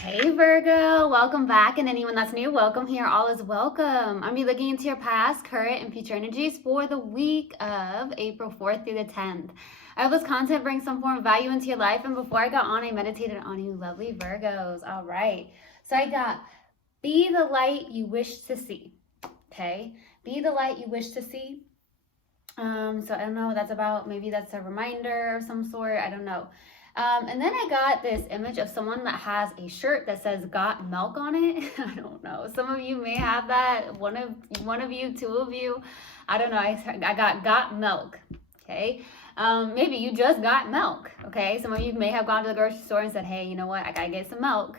Hey Virgo, welcome back, and anyone that's new, welcome here. All is welcome. I'm be looking into your past, current, and future energies for the week of April 4th through the 10th. I hope this content brings some form of value into your life, and before I got on, I meditated on you lovely Virgos. All right, so I got be the light you wish to see. Okay, be the light you wish to see. So I don't know what that's about. Maybe that's a reminder of some sort. I don't know. And then I got this image of someone that has a shirt that says "Got Milk" on it. I don't know. Some of you may have that. One of you, two of you. I don't know. I got milk. Okay. Maybe you just got milk. Okay. Some of you may have gone to the grocery store and said, "Hey, you know what? I gotta get some milk."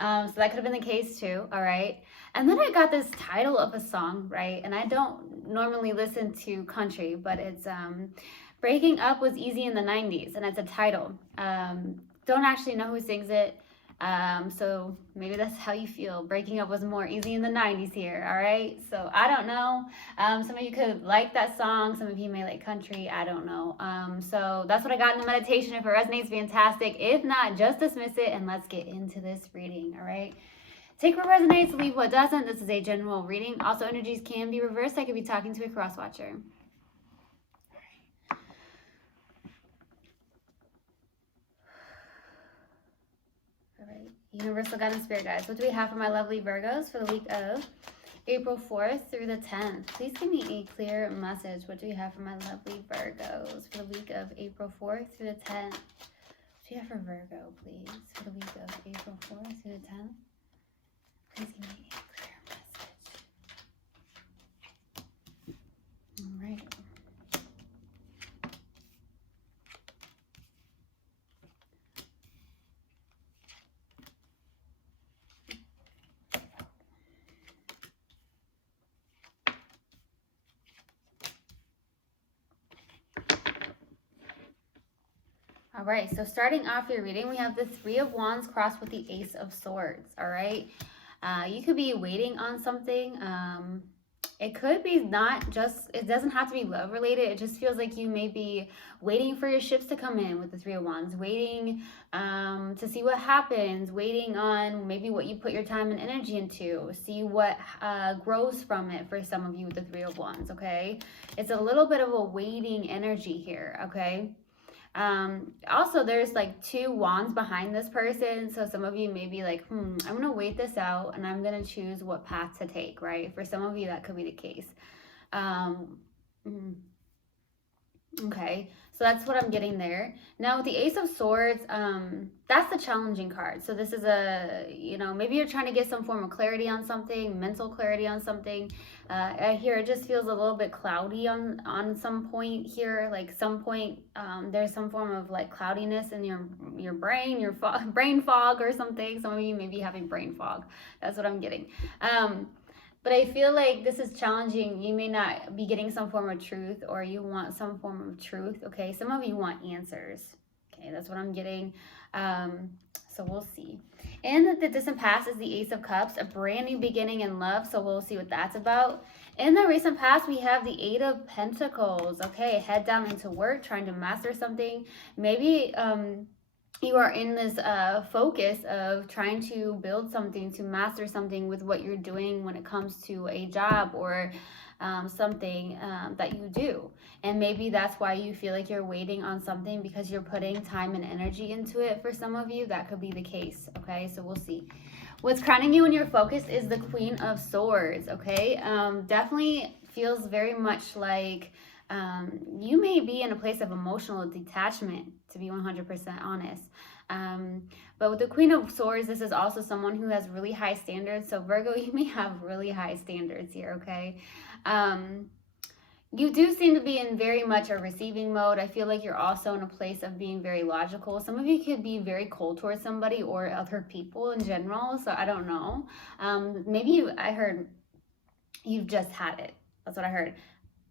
So that could have been the case too. All right. And then I got this title of a song, right? And I don't normally listen to country, but it's Breaking Up Was Easy in the 90's, and it's a title. Don't actually know who sings it. So maybe that's how you feel. Breaking up was more easy in the 90's here, all right? So I don't know. Some of you could like that song. Some of you may like country. I don't know. So that's what I got in the meditation. If it resonates, fantastic. If not, just dismiss it and let's get into this reading, all right? Take what resonates, leave what doesn't. This is a general reading. Also, energies can be reversed. I could be talking to a cross watcher. All right. Universal guidance, spirit guides. What do we have for my lovely Virgos for the week of April 4th through the 10th? Please give me a clear message. What do we have for my lovely Virgos for the week of April 4th through the 10th? What do you have for Virgo, please, for the week of April 4th through the 10th? Please give me a clear message. All right. All right, so starting off your reading, we have the Three of Wands crossed with the Ace of Swords, all right? You could be waiting on something. It could be not just, it doesn't have to be love related. It just feels like you may be waiting for your ships to come in with the Three of Wands, waiting to see what happens, waiting on maybe what you put your time and energy into, see what grows from it for some of you with the Three of Wands, okay? It's a little bit of a waiting energy here, okay? Also, there's like two wands behind this person, so some of you may be like, I'm gonna wait this out and I'm gonna choose what path to take, right? For some of you, that could be the case. Okay, so that's what I'm getting there. Now with the Ace of Swords, that's the challenging card. So this is a, maybe you're trying to get some form of clarity on something, mental clarity on something. Here it just feels a little bit cloudy on some point here. Like some point, there's some form of like cloudiness in your brain, your brain fog or something. Some of you may be having brain fog. That's what I'm getting. But I feel like this is challenging. You may not be getting some form of truth, or you want some form of truth, okay? Some of you want answers, okay? That's what I'm getting. So we'll see. And the distant past is the Ace of Cups, a brand new beginning in love, so we'll see what that's about. In the recent past, we have the Eight of Pentacles, okay? Head down into work, trying to master something. Maybe you are in this focus of trying to build something, to master something with what you're doing when it comes to a job or something that you do. And maybe that's why you feel like you're waiting on something, because you're putting time and energy into it. For some of you, that could be the case, okay? So we'll see. What's crowning you in your focus is the Queen of Swords, okay? Definitely feels very much like you may be in a place of emotional detachment, to be 100% honest. But with the Queen of Swords, this is also someone who has really high standards. So Virgo, you may have really high standards here, okay? You do seem to be in very much a receiving mode. I feel like you're also in a place of being very logical. Some of you could be very cold towards somebody or other people in general. So I don't know. Maybe I heard you've just had it. That's what I heard.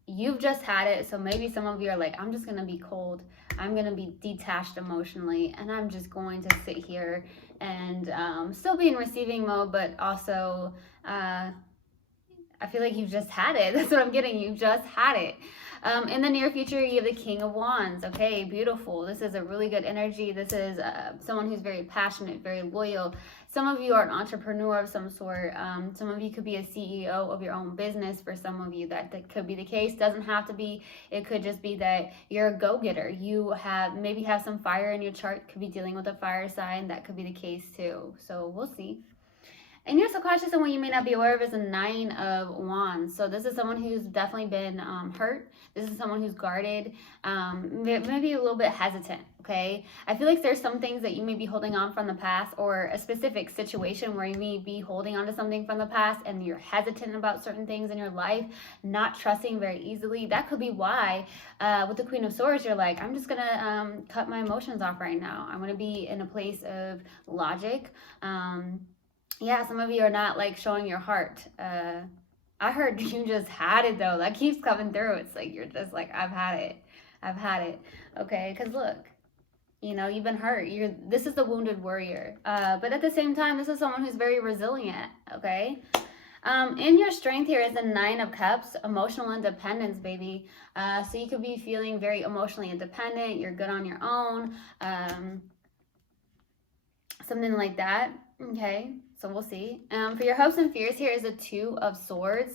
You've just had it. So maybe some of you are like, I'm just going to be cold. I'm going to be detached emotionally. And I'm just going to sit here and still be in receiving mode, but also I feel like you've just had it. That's what I'm getting. You've just had it. In the near future, you have the King of Wands. Okay, beautiful. This is a really good energy. This is someone who's very passionate, very loyal. Some of you are an entrepreneur of some sort. Some of you could be a CEO of your own business. For some of you, that could be the case. Doesn't have to be. It could just be that you're a go-getter. You maybe have some fire in your chart. Could be dealing with a fire sign. That could be the case too. So we'll see. And your subconscious, and what you may not be aware of, is a 9 of Wands. So this is someone who's definitely been hurt. This is someone who's guarded, maybe a little bit hesitant, okay? I feel like there's some things that you may be holding on from the past, or a specific situation where you may be holding on to something from the past and you're hesitant about certain things in your life, not trusting very easily. That could be why with the Queen of Swords, you're like, I'm just going to cut my emotions off right now. I'm going to be in a place of logic. Yeah, some of you are not like showing your heart. I heard you just had it though. That keeps coming through. It's like you're just like, I've had it. I've had it. Okay, because look, you know, you've been hurt. This is the wounded warrior. But at the same time, this is someone who's very resilient. Okay. In your strength here is the 9 of Cups, emotional independence, baby. So you could be feeling very emotionally independent. You're good on your own. Something like that. Okay. So we'll see. For your hopes and fears, here is a 2 of Swords.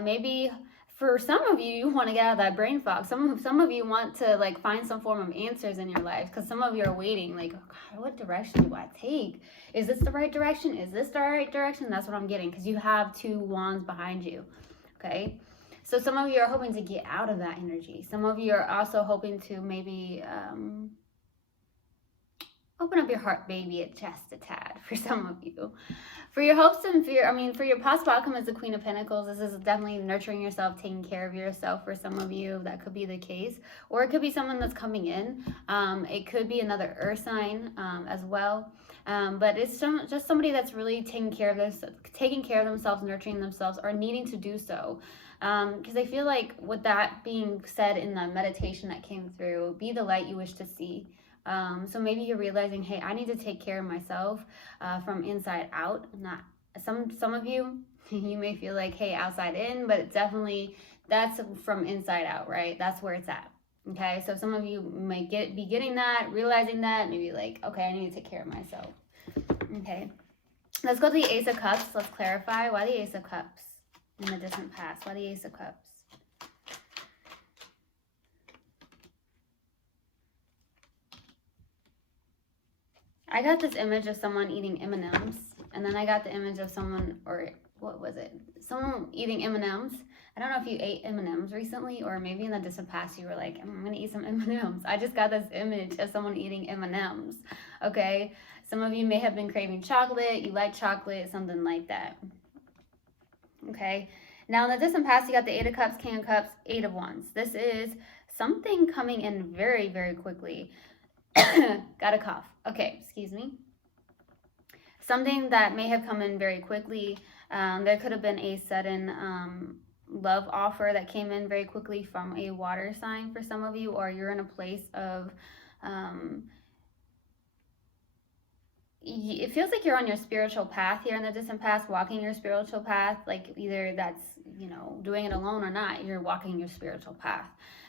Maybe for some of you, you want to get out of that brain fog. Some of you want to like find some form of answers in your life, because some of you are waiting like, oh God, what direction do I take? Is this the right direction? Is this the right direction? That's what I'm getting, because you have 2 wands behind you. Okay. So some of you are hoping to get out of that energy. Some of you are also hoping to maybe open up your heart, baby, just a tad for some of you. For your hopes and fear, for your possible outcome as the Queen of Pentacles, this is definitely nurturing yourself, taking care of yourself for some of you. That could be the case. Or it could be someone that's coming in. It could be another earth sign as well. But it's just somebody that's really taking care of themselves, nurturing themselves, or needing to do so. Because I feel like with that being said in the meditation that came through, be the light you wish to see. So maybe you're realizing, hey, I need to take care of myself from inside out. Not some of you, you may feel like, hey, outside in, but it's definitely that's from inside out, right? That's where it's at. Okay, so some of you might be getting that, realizing that, maybe like, okay, I need to take care of myself. Okay, let's go to the Ace of Cups. Let's clarify why the Ace of Cups in the distant past. Why the Ace of Cups? I got this image of someone eating M&Ms, and then I got the image of someone, or what was it? Someone eating M&Ms. I don't know if you ate M&Ms recently, or maybe in the distant past you were like, I'm going to eat some M&Ms. I just got this image of someone eating M&Ms, okay? Some of you may have been craving chocolate. You like chocolate, something like that, okay? Now, in the distant past, you got the 8 of Cups, King of Cups, 8 of Wands. This is something coming in very, very quickly. Got a cough. Okay, excuse me. Something that may have come in very quickly. There could have been a sudden love offer that came in very quickly from a water sign for some of you, or you're in a place of it feels like you're on your spiritual path here in the distant past, walking your spiritual path. Like either that's, you know, doing it alone or not, you're walking your spiritual path.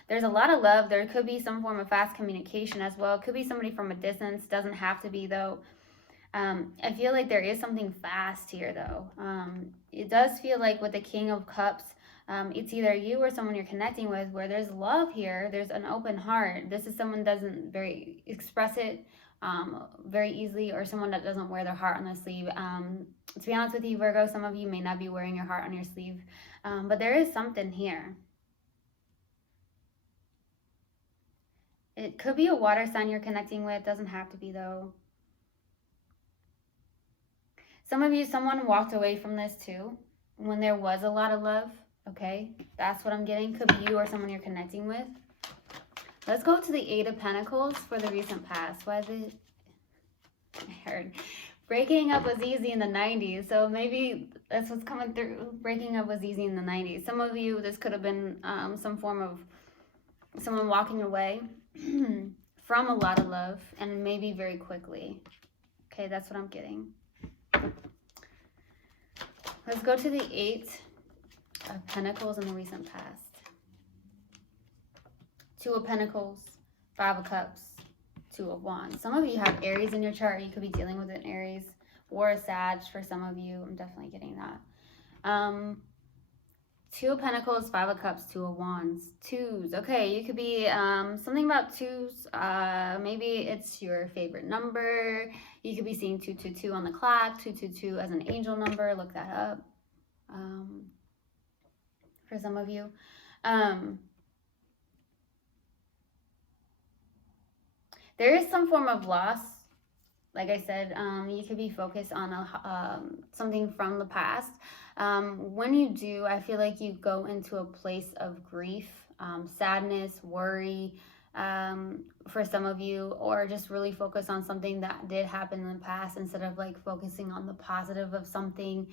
There's a lot of love. There could be some form of fast communication as well. It could be somebody from a distance. Doesn't have to be, though. I feel like there is something fast here, though. It does feel like with the King of Cups, it's either you or someone you're connecting with where there's love here. There's an open heart. This is someone doesn't very express it very easily, or someone that doesn't wear their heart on their sleeve. To be honest with you, Virgo, some of you may not be wearing your heart on your sleeve, but there is something here. It could be a water sign you're connecting with. Doesn't have to be, though. Some of you, someone walked away from this too when there was a lot of love. Okay, that's what I'm getting. Could be you or someone you're connecting with. Let's go to the 8 of Pentacles for the recent past. I heard breaking up was easy in the 90s. So maybe that's what's coming through. Breaking up was easy in the 90s. Some of you, this could have been some form of someone walking away from a lot of love, and maybe very quickly. Okay, that's what I'm getting. Let's go to the 8 of Pentacles in the recent past. Two of Pentacles, Five of Cups, Two of Wands. Some of you have Aries in your chart. You could be dealing with an Aries or a Sag for some of you. I'm definitely getting that. Two of Pentacles, Five of Cups, Two of Wands. Twos. Okay, you could be something about twos. Maybe it's your favorite number. You could be seeing 222 on the clock, 222 as an angel number. Look that up for some of you. There is some form of loss. Like I said, you could be focused on something from the past. When you do, I feel like you go into a place of grief, sadness, worry, for some of you, or just really focus on something that did happen in the past instead of like focusing on the positive of something.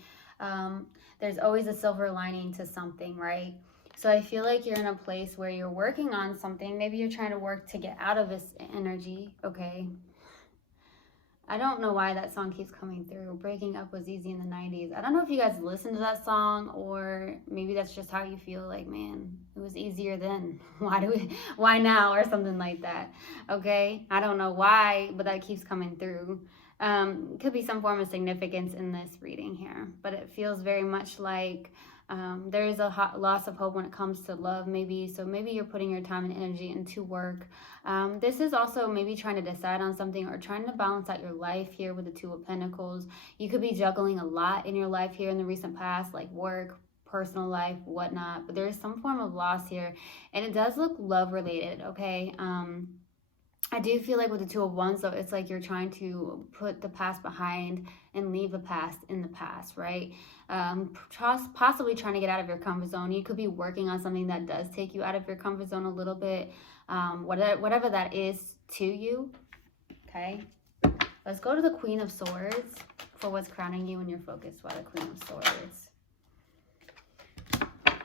There's always a silver lining to something, right? So I feel like you're in a place where you're working on something. Maybe you're trying to work to get out of this energy, okay? I don't know why that song keeps coming through. Breaking Up Was Easy in the 90s. I don't know if you guys listened to that song, or maybe that's just how you feel like, man, it was easier then. Why now? Or something like that. Okay? I don't know why, but that keeps coming through. Could be some form of significance in this reading here, but it feels very much like there is a loss of hope when it comes to love, maybe. So maybe you're putting your time and energy into work. This is also maybe trying to decide on something or trying to balance out your life here with the Two of Pentacles. You could be juggling a lot in your life here in the recent past, like work, personal life, whatnot. But there's some form of loss here, and it does look love related, okay? I do feel like with the Two of Wands, though, it's like you're trying to put the past behind and leave the past in the past, right? Possibly trying to get out of your comfort zone. You could be working on something that does take you out of your comfort zone a little bit, whatever that is to you, okay? Let's go to the Queen of Swords for what's crowning you when you're focused by the Queen of Swords.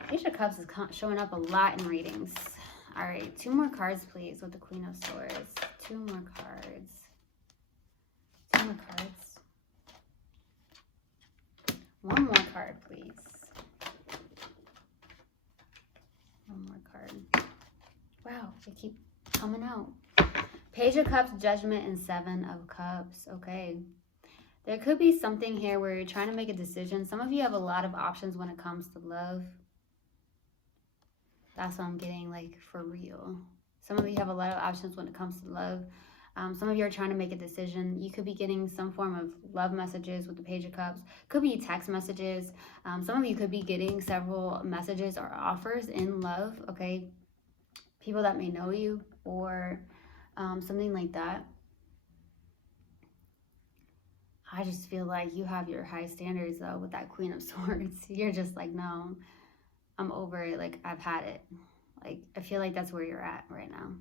Page of Cups is showing up a lot in readings. All right, two more cards, please, with the Queen of Swords. Two more cards. Two more cards. One more card, please. One more card. Wow, they keep coming out. Page of Cups, Judgment, and Seven of Cups. Okay. There could be something here where you're trying to make a decision. Some of you have a lot of options when it comes to love. That's what I'm getting, like, for real. Some of you have a lot of options when it comes to love. Some of you are trying to make a decision. You could be getting some form of love messages with the Page of Cups. Could be text messages. Some of you could be getting several messages or offers in love, okay? People that may know you or something like that. I just feel like you have your high standards, though, with that Queen of Swords. You're just like, no, I'm over it. Like, I've had it. Like, I feel like that's where you're at right now.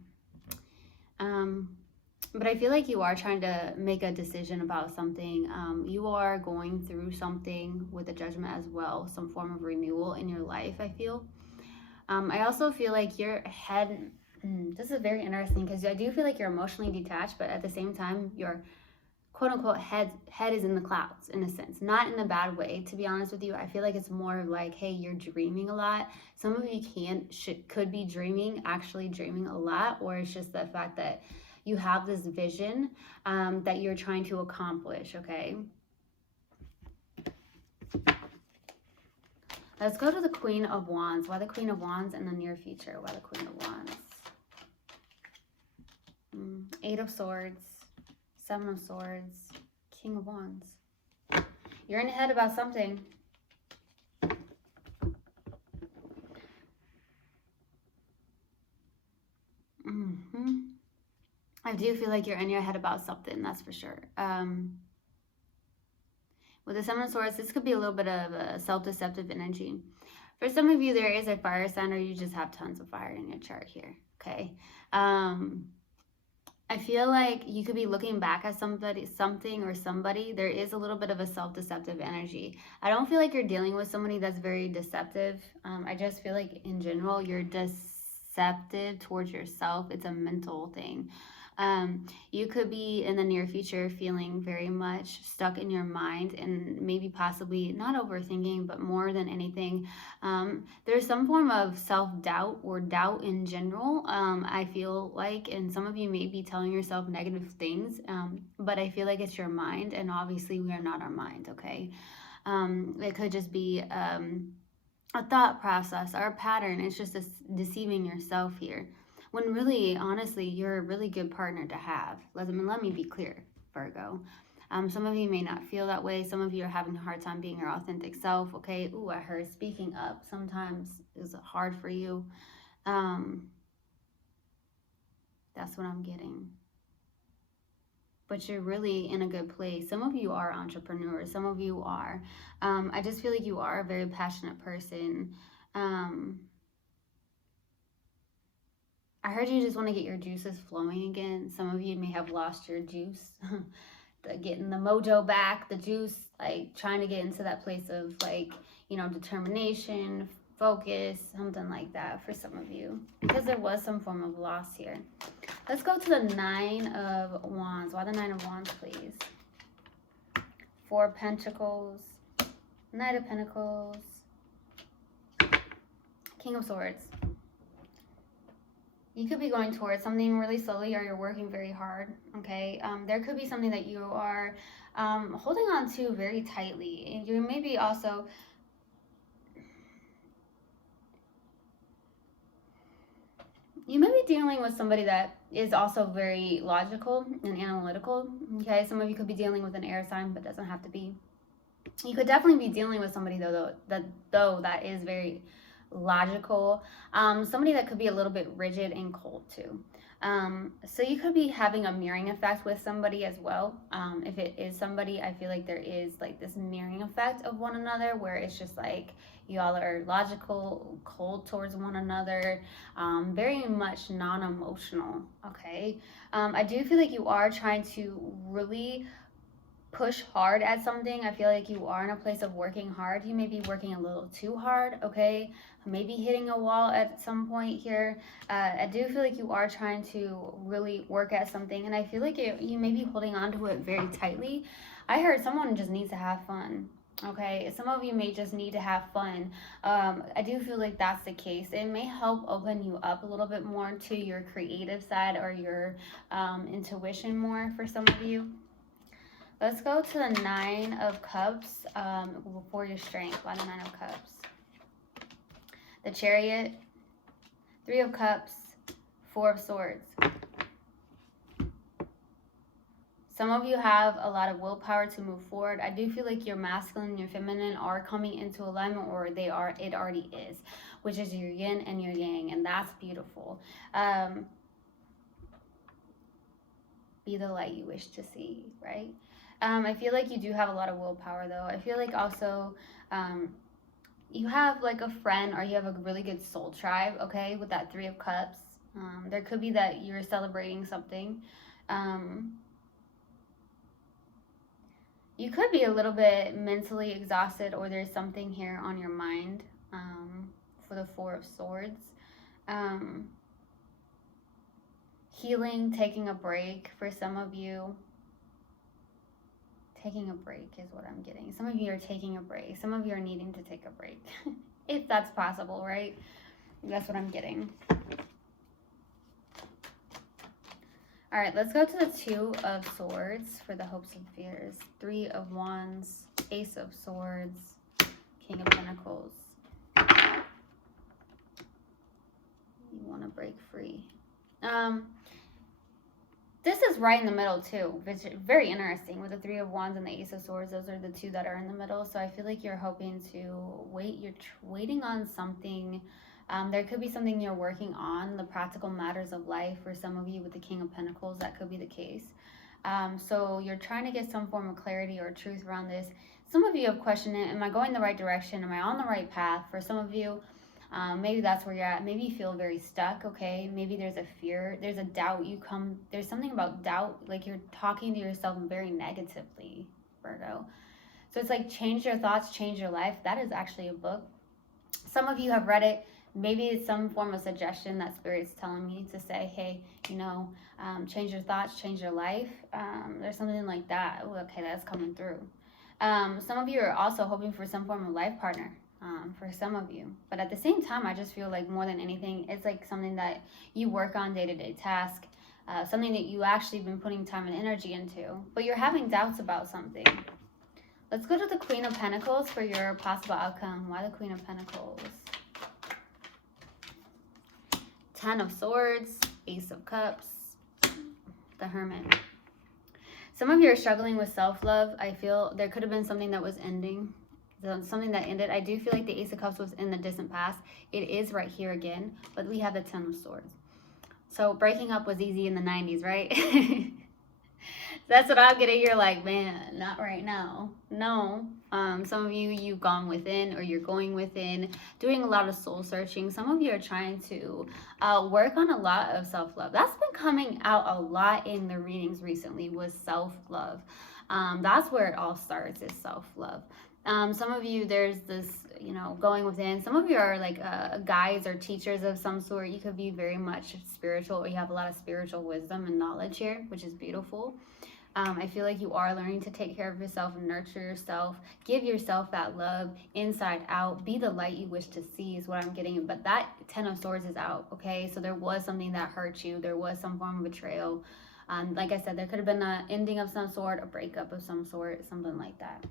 But I feel like you are trying to make a decision about something. You are going through something with the Judgment as well. Some form of renewal in your life, I feel. I also feel like your head... this is very interesting because I do feel like you're emotionally detached, but at the same time, your quote-unquote head is in the clouds, in a sense. Not in a bad way, to be honest with you. I feel like it's more like, hey, you're dreaming a lot. Some of you could be actually dreaming a lot, or it's just the fact that you have this vision that you're trying to accomplish, okay? Let's go to the Queen of Wands. Why the Queen of Wands in the near future? Why the Queen of Wands? Eight of Swords, Seven of Swords, King of Wands. You're in your head about something. I do feel like you're in your head about something, that's for sure. With the Seven of Swords, this could be a little bit of a self-deceptive energy. For some of you, there is a fire sign, or you just have tons of fire in your chart here, okay? I feel like you could be looking back at something or somebody. There is a little bit of a self-deceptive energy. I don't feel like you're dealing with somebody that's very deceptive. I just feel like in general, you're deceptive towards yourself. It's a mental thing. You could be in the near future feeling very much stuck in your mind and maybe possibly not overthinking, but more than anything, there's some form of self-doubt or doubt in general. I feel like, and some of you may be telling yourself negative things, but I feel like it's your mind, and obviously we are not our mind, okay? It could just be a thought process or a pattern. It's just deceiving yourself here. When really, honestly, you're a really good partner to have. Let me be clear, Virgo. Some of you may not feel that way. Some of you are having a hard time being your authentic self. Okay. Ooh, I heard speaking up sometimes is hard for you. That's what I'm getting. But you're really in a good place. Some of you are entrepreneurs. Some of you are. I just feel like you are a very passionate person. I heard you just want to get your juices flowing again. Some of you may have lost your juice. Getting the mojo back, the juice, like trying to get into that place of like, determination, focus, something like that for some of you. Because there was some form of loss here. Let's go to the 9 of Wands. Why the 9 of Wands, please? 4 of Pentacles, Knight of Pentacles, King of Swords. You could be going towards something really slowly, or you're working very hard, okay? There could be something that you are holding on to very tightly. And you may be also... You may be dealing with somebody that is also very logical and analytical, okay? Some of you could be dealing with an air sign, but doesn't have to be. You could definitely be dealing with somebody, though that is very logical, somebody that could be a little bit rigid and cold too. So you could be having a mirroring effect with somebody as well. If it is somebody, I feel like there is like this mirroring effect of one another, where it's just like y'all are logical, cold towards one another, very much non-emotional, okay? I do feel like you are trying to really push hard at something. I feel like you are in a place of working hard. You may be working a little too hard, okay? Maybe hitting a wall at some point here. I do feel like you are trying to really work at something, and I feel like you may be holding on to it very tightly. I heard someone just needs to have fun, okay? Some of you may just need to have fun. I do feel like that's the case. It may help open you up a little bit more to your creative side or your intuition more for some of you. Let's go to the 9 of Cups for your strength. Why the 9 of Cups? The Chariot, 3 of Cups, 4 of Swords. Some of you have a lot of willpower to move forward. I do feel like your masculine and your feminine are coming into alignment, or it already is, which is your yin and your yang, and that's beautiful. Be the light you wish to see, right? I feel like you do have a lot of willpower, though. I feel like also you have like a friend, or you have a really good soul tribe, okay, with that 3 of Cups. There could be that you're celebrating something. You could be a little bit mentally exhausted, or there's something here on your mind for the 4 of Swords. Healing, taking a break for some of you. Taking a break is what I'm getting. Some of you are taking a break. Some of you are needing to take a break. If that's possible, right? That's what I'm getting. All right, let's go to the 2 of Swords for the hopes and fears. 3 of Wands, Ace of Swords, King of Pentacles. You want to break free. This is right in the middle too, which is very interesting with the 3 of Wands and the Ace of Swords. Those are the 2 that are in the middle. So I feel like you're hoping to wait. You're waiting on something. There could be something you're working on, the practical matters of life. For some of you with the King of Pentacles, that could be the case. So you're trying to get some form of clarity or truth around this. Some of you have questioned it. Am I going the right direction? Am I on the right path? For some of you, maybe that's where you're at. Maybe you feel very stuck, okay? Maybe there's a fear, there's a doubt. There's something about doubt, like you're talking to yourself very negatively, Virgo. So it's like change your thoughts, change your life. That is actually a book. Some of you have read it. Maybe it's some form of suggestion that Spirit's telling me to say, hey, you know, change your thoughts, change your life. There's something like that. Ooh, okay, that's coming through. Some of you are also hoping for some form of life partner. For some of you, but at the same time, I just feel like more than anything, it's like something that you work on day-to-day task, something that you actually been putting time and energy into, but you're having doubts about something. Let's go to the Queen of Pentacles for your possible outcome. Why the Queen of Pentacles? Ten of Swords, Ace of Cups, the Hermit. Some of you are struggling with self-love. I feel there could have been something that was ending, something that ended. I do feel like the Ace of Cups was in the distant past. It is right here again, but we have the Ten of Swords. So breaking up was easy in the 90s, right? That's what I'm getting. You're like, man, not right now. No. Some of you, you've gone within, or you're going within, doing a lot of soul searching. Some of you are trying to work on a lot of self-love. That's been coming out a lot in the readings recently, was self-love. That's where it all starts, is self-love. Some of you, there's this, you know, going within. Some of you are like guides or teachers of some sort. You could be very much spiritual, or you have a lot of spiritual wisdom and knowledge here, which is beautiful. I feel like you are learning to take care of yourself and nurture yourself. Give yourself that love inside out. Be the light you wish to see is what I'm getting. But that Ten of Swords is out, okay? So there was something that hurt you. There was some form of betrayal. Like I said, there could have been an ending of some sort, a breakup of some sort, something like that.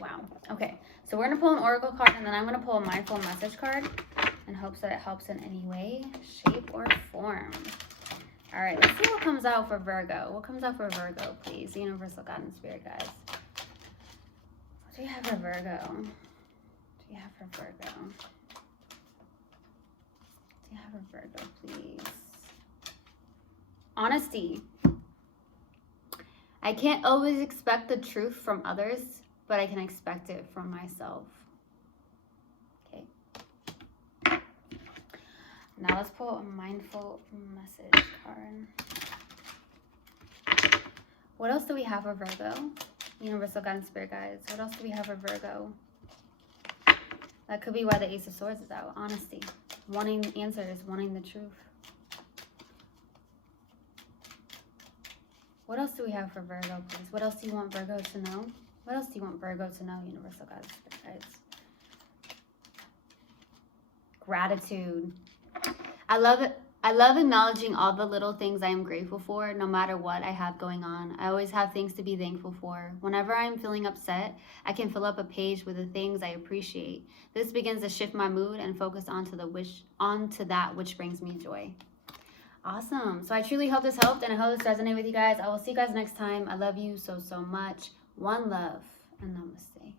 Wow. Okay, so we're going to pull an oracle card, and then I'm going to pull a mindful message card in hopes that it helps in any way, shape, or form. All right, let's see what comes out for Virgo. What comes out for Virgo, please? Universal God and Spirit, guys. What do you have for Virgo? What do you have for Virgo? What do you have for Virgo, please? Honesty. I can't always expect the truth from others, but I can expect it from myself. Okay. Now let's pull a mindful message card. What else do we have for Virgo? Universal God and Spirit, guys. What else do we have for Virgo? That could be why the Ace of Swords is out. Honesty. Wanting answers. Wanting the truth. What else do we have for Virgo, please? What else do you want Virgo to know? What else do you want Virgo to know, Universal God and Spirit, guys? Gratitude. I love it. I love acknowledging all the little things I am grateful for, no matter what I have going on. I always have things to be thankful for. Whenever I'm feeling upset, I can fill up a page with the things I appreciate. This begins to shift my mood and focus onto that which brings me joy. Awesome. So I truly hope this helped, and I hope this resonated with you guys. I will see you guys next time. I love you so, so much. One love, and namaste.